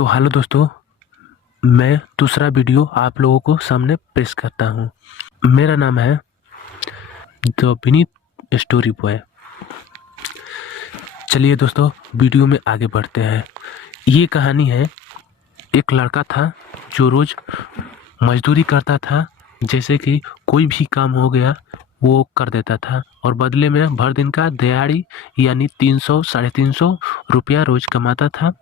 तो हेलो दोस्तों, मैं दूसरा वीडियो आप लोगों को सामने पेश करता हूँ। मेरा नाम है द विनीत स्टोरी बॉय। चलिए दोस्तों, वीडियो में आगे बढ़ते हैं। ये कहानी है, एक लड़का था जो रोज़ मजदूरी करता था। जैसे कि कोई भी काम हो गया वो कर देता था और बदले में भर दिन का दिहाड़ी यानी 300 350 रुपया रोज कमाता था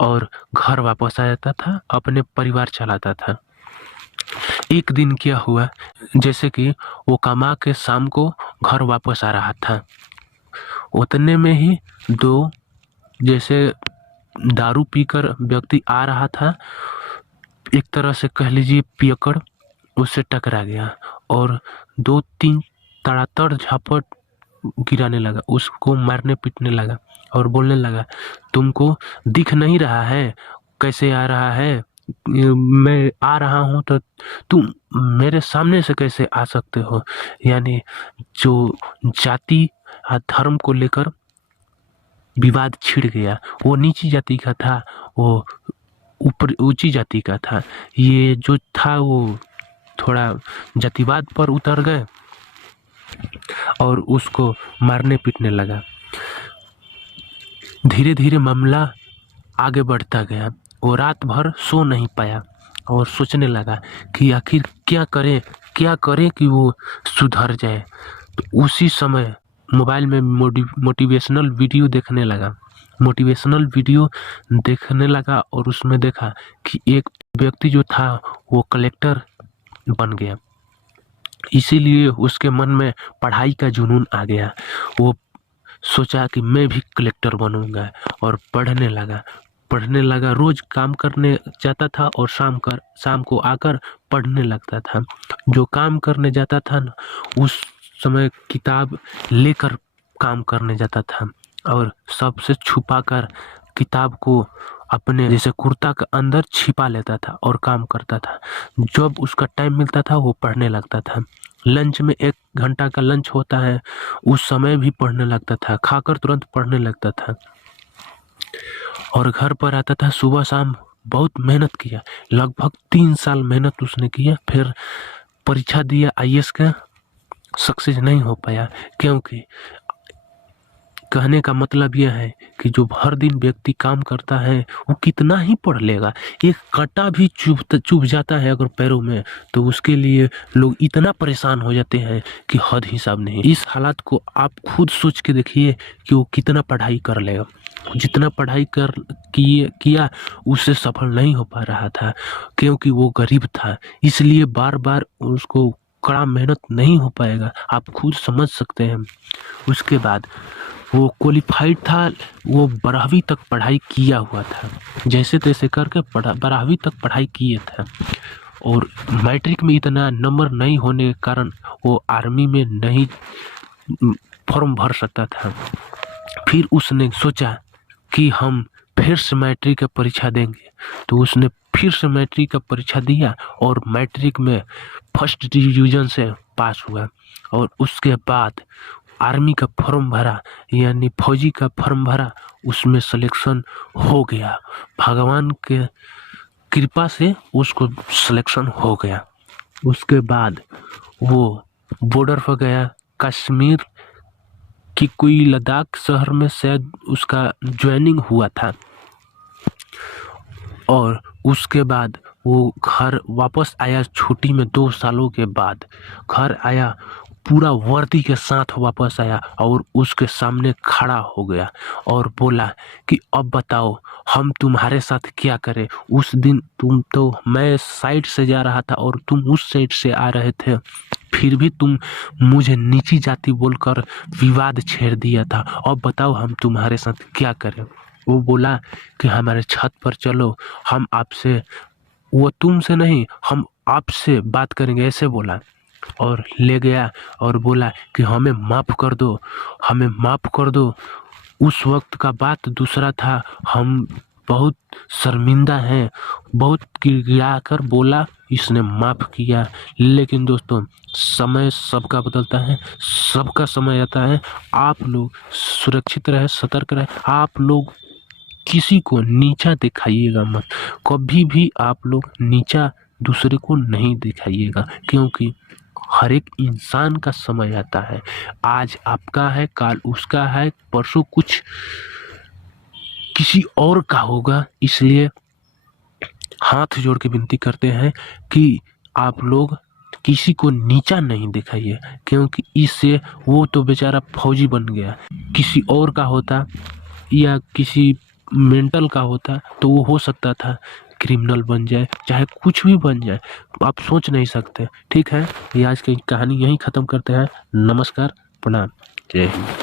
और घर वापस आ जाता था, अपने परिवार चलाता था। एक दिन क्या हुआ, जैसे कि वो कमा के शाम को घर वापस आ रहा था, उतने में ही दो जैसे दारू पीकर व्यक्ति आ रहा था, एक तरह से कह लीजिए पियक्कड़, उससे टकरा गया और 2-3 तड़ातड़ झापट गिराने लगा, उसको मारने पीटने लगा और बोलने लगा, तुमको दिख नहीं रहा है कैसे आ रहा है? मैं आ रहा हूँ तो तुम मेरे सामने से कैसे आ सकते हो? यानी जो जाति धर्म को लेकर विवाद छिड़ गया। वो नीची जाति का था, वो ऊपर ऊंची जाति का था। ये जो था वो थोड़ा जातिवाद पर उतर गए और उसको मारने पीटने लगा। धीरे धीरे मामला आगे बढ़ता गया। वो रात भर सो नहीं पाया और सोचने लगा कि आखिर क्या करे कि वो सुधर जाए। तो उसी समय मोबाइल में मोटिवेशनल वीडियो देखने लगा और उसमें देखा कि एक व्यक्ति जो था वो कलेक्टर बन गया। इसीलिए उसके मन में पढ़ाई का जुनून आ गया। वो सोचा कि मैं भी कलेक्टर बनूंगा और पढ़ने लगा। रोज काम करने जाता था और शाम को आकर पढ़ने लगता था। जो काम करने जाता था ना, उस समय किताब लेकर काम करने जाता था और सबसे छुपाकर किताब को अपने जैसे कुर्ता के अंदर छिपा लेता था और काम करता था। जब उसका टाइम मिलता था वो पढ़ने लगता था। लंच में 1 घंटा का लंच होता है, उस समय भी पढ़ने लगता था, खाकर तुरंत पढ़ने लगता था और घर पर आता था सुबह शाम। बहुत मेहनत किया, लगभग 3 साल मेहनत उसने किया। फिर परीक्षा दिया आईएएस का, सक्सेस नहीं हो पाया। क्योंकि कहने का मतलब यह है कि जो हर दिन व्यक्ति काम करता है वो कितना ही पढ़ लेगा। एक कांटा भी चुभ जाता है अगर पैरों में, तो उसके लिए लोग इतना परेशान हो जाते हैं कि हद हिसाब नहीं। इस हालात को आप खुद सोच के देखिए कि वो कितना पढ़ाई कर लेगा। जितना पढ़ाई किया उससे सफल नहीं हो पा रहा था, क्योंकि वो गरीब था। इसलिए बार बार उसको कड़ा मेहनत नहीं हो पाएगा, आप खुद समझ सकते हैं। उसके बाद वो क्वालिफाइड था, वो 12वीं तक पढ़ाई किया हुआ था, जैसे तैसे करके 12वीं तक पढ़ाई किए थे और मैट्रिक में इतना नंबर नहीं होने के कारण वो आर्मी में नहीं फॉर्म भर सकता था। फिर उसने सोचा कि हम फिर से मैट्रिक की परीक्षा देंगे, तो उसने फिर से मैट्रिक का परीक्षा दिया और मैट्रिक में फर्स्ट डिवीजन से पास हुआ। और उसके बाद आर्मी का फॉर्म भरा, यानी फौजी का फॉर्म भरा, उसमें सिलेक्शन हो गया। भगवान के कृपा से उसको सिलेक्शन हो गया। उसके बाद वो बॉर्डर पर गया, कश्मीर की कोई लद्दाख शहर में शायद उसका ज्वाइनिंग हुआ था। और उसके बाद वो घर वापस आया, छुट्टी में 2 सालों के बाद घर आया, पूरा वर्दी के साथ वापस आया और उसके सामने खड़ा हो गया और बोला कि अब बताओ हम तुम्हारे साथ क्या करें। उस दिन मैं साइड से जा रहा था और तुम उस साइड से आ रहे थे, फिर भी तुम मुझे नीची जाति बोलकर विवाद छेड़ दिया था। अब बताओ हम तुम्हारे साथ क्या करें। वो बोला कि हमारे छत पर चलो, हम आपसे, वो तुमसे नहीं, हम आपसे बात करेंगे, ऐसे बोला। और ले गया और बोला कि हमें माफ़ कर दो। उस वक्त का बात दूसरा था, हम बहुत शर्मिंदा हैं। बहुत गिड़गिड़ा कर बोला, इसने माफ़ किया। लेकिन दोस्तों, समय सबका बदलता है, सबका समय आता है। आप लोग सुरक्षित रहे, सतर्क रहे। आप लोग किसी को नीचा दिखाइएगा मत। कभी भी आप लोग नीचा दूसरे को नहीं दिखाइएगा, क्योंकि हर एक इंसान का समय आता है। आज आपका है, कल उसका है, परसों कुछ किसी और का होगा। इसलिए हाथ जोड़ के विनती करते हैं कि आप लोग किसी को नीचा नहीं दिखाइए, क्योंकि इससे वो तो बेचारा फौजी बन गया, किसी और का होता या किसी मेंटल का होता तो वो हो सकता था क्रिमिनल बन जाए, चाहे कुछ भी बन जाए, आप सोच नहीं सकते। ठीक है, ये आज की कहानी यहीं ख़त्म करते हैं। नमस्कार, प्रणाम, जय हिंद।